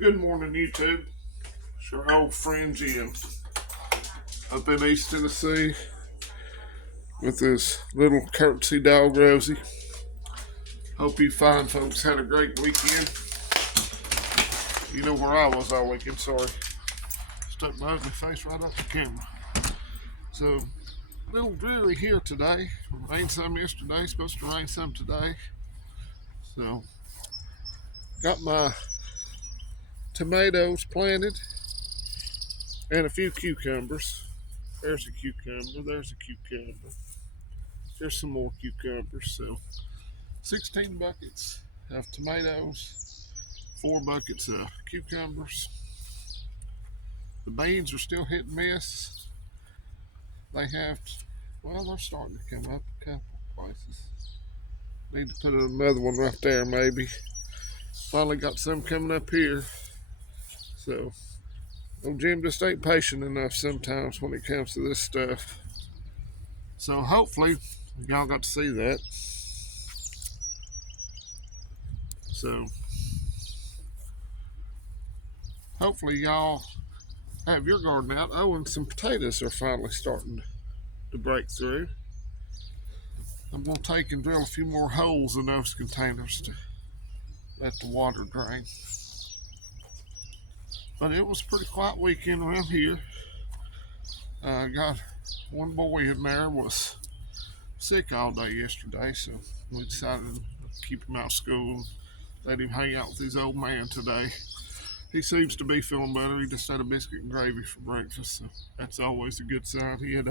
Good morning, YouTube. It's your old friend Jim up in East Tennessee with this little courtesy dog, Rosie. Hope you fine folks had a great weekend. You know where I was all weekend, sorry. Stuck my ugly face right up the camera. So, a little dreary here today. Rained some yesterday, supposed to rain some today. So, got my tomatoes planted and a few cucumbers. There's a cucumber, there's a cucumber. There's some more cucumbers. So 16 buckets of tomatoes, 4 buckets of cucumbers. The beans are still hit and miss. They have, well, they're starting to come up a couple places. Need to put another one right there maybe. Finally got some coming up here. So, old Jim just ain't patient enough sometimes when it comes to this stuff. So hopefully y'all got to see that. So hopefully y'all have your garden out. Oh, and some potatoes are finally starting to break through. I'm going to take and drill a few more holes in those containers to let the water drain. But it was a pretty quiet weekend around here. Got one boy in there was sick all day yesterday, so we decided to keep him out of school, let him hang out with his old man today. He seems to be feeling better. He just had a biscuit and gravy for breakfast, so that's always a good sign. He had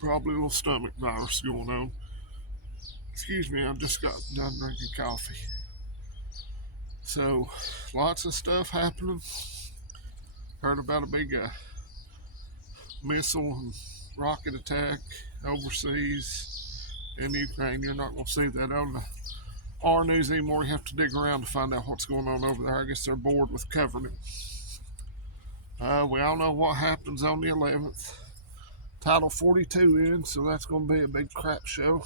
probably a little stomach virus going on. Excuse me, I just got done drinking coffee. So, lots of stuff happening. Heard about a big missile and rocket attack overseas in Ukraine. You're not going to see that on the R News anymore. You have to dig around to find out what's going on over there. I guess they're bored with covering it. We all know what happens on the 11th. Title 42 in, so that's going to be a big crap show.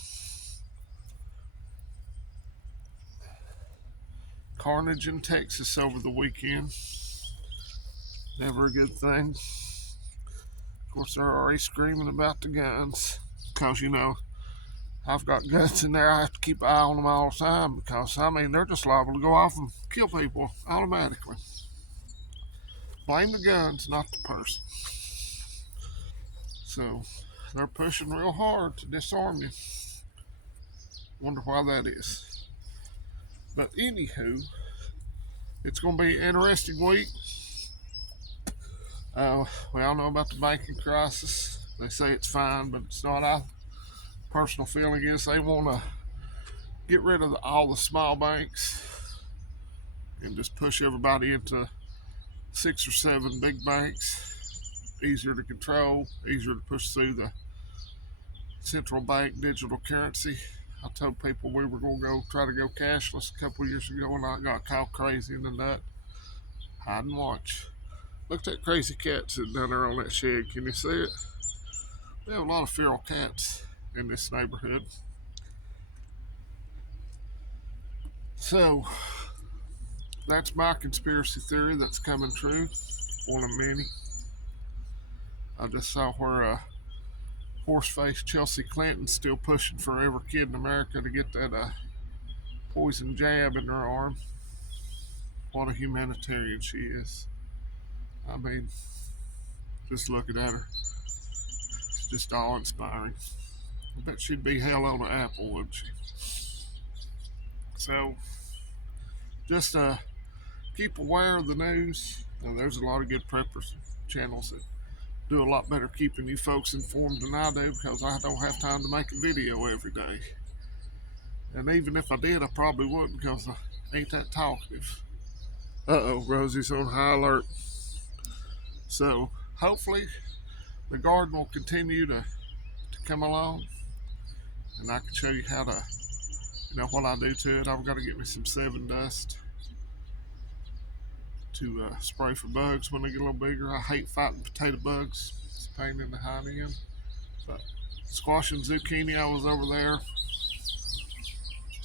Carnage in Texas over the weekend. Never a good thing. Of course, they're already screaming about the guns. Because, you know, I've got guns in there. I have to keep an eye on them all the time. Because, I mean, they're just liable to go off and kill people automatically. Blame the guns, not the person. So, they're pushing real hard to disarm you. Wonder why that is. But anywho, it's going to be an interesting week. We all know about the banking crisis. They say it's fine, but it's not. Our personal feeling is they want to get rid of all the small banks and just push everybody into 6 or 7 big banks. Easier to control, easier to push through the central bank digital currency. I told people we were going to try to go cashless a couple years ago, and I got called crazy in the nut. Hide and watch. Look at that crazy cat sitting down there on that shed. Can you see it? We have a lot of feral cats in this neighborhood. So, that's my conspiracy theory that's coming true. One of many. I just saw where horse-faced Chelsea Clinton's still pushing for every kid in America to get that poison jab in their arm. What a humanitarian she is. I mean, just looking at her, it's just awe-inspiring. I bet she'd be hell on an apple, wouldn't she? So, just keep aware of the news. There's a lot of good preppers channels that do a lot better keeping you folks informed than I do, because I don't have time to make a video every day. And even if I did, I probably wouldn't, because I ain't that talkative. Uh-oh, Rosie's on high alert. So, hopefully, the garden will continue to come along, and I can show you how to, what I do to it. I've got to get me some 7 dust to spray for bugs when they get a little bigger. I hate fighting potato bugs. It's a pain in the hind end. But squash and zucchini, I was over there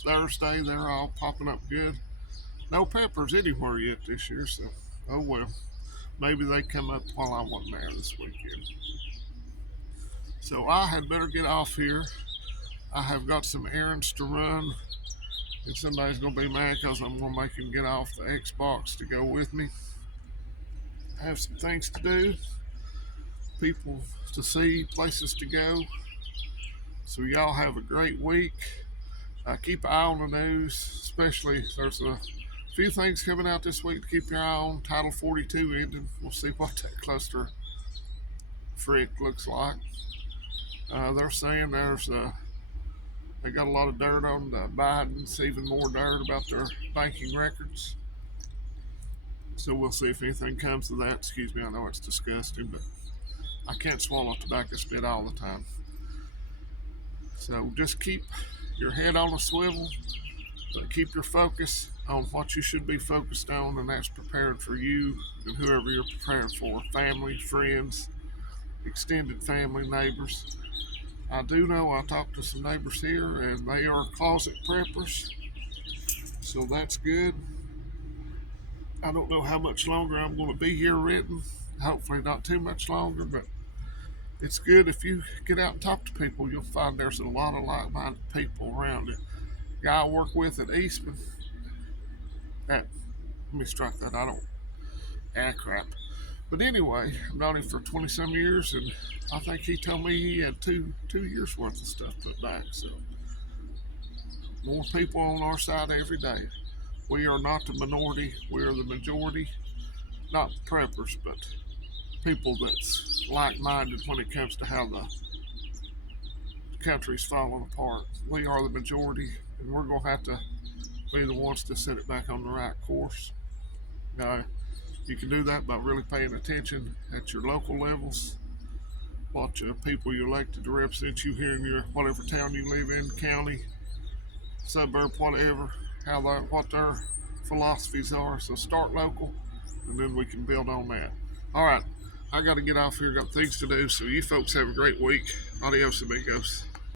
Thursday. They're all popping up good. No peppers anywhere yet this year, so oh well. Maybe they come up while I wasn't there this weekend. So I had better get off here. I have got some errands to run, and somebody's going to be mad because I'm going to make him get off the Xbox to go with me. I have some things to do, people to see, places to go. So y'all have a great week. Keep an eye on the news, especially there's a few things coming out this week to keep your eye on. Title 42 ending. We'll see what that cluster freak looks like. They're saying they got a lot of dirt on the Biden's, even more dirt about their banking records. So we'll see if anything comes of that. Excuse me, I know it's disgusting, but I can't swallow tobacco spit all the time. So just keep your head on a swivel. Keep your focus on what you should be focused on, and that's preparing for you and whoever you're preparing for, family, friends, extended family, neighbors. I do know I talked to some neighbors here, and they are closet preppers, so that's good. I don't know how much longer I'm going to be here renting. Hopefully not too much longer, but it's good if you get out and talk to people. You'll find there's a lot of like-minded people around it. Guy I work with at Eastman, let me strike that. I don't, crap. But anyway, I've known him for 20 some years, and I think he told me he had two years worth of stuff put back. So more people on our side every day. We are not the minority, we are the majority. Not preppers, but people that's like-minded when it comes to how the country's falling apart. We are the majority, and we're going to have to be the ones to set it back on the right course. Now, you can do that by really paying attention at your local levels. What people you elected to represent you here in your whatever town you live in, county, suburb, whatever, what their philosophies are. So start local, and then we can build on that. All right, I got to get off here. Got things to do. So you folks have a great week. Adios, amigos.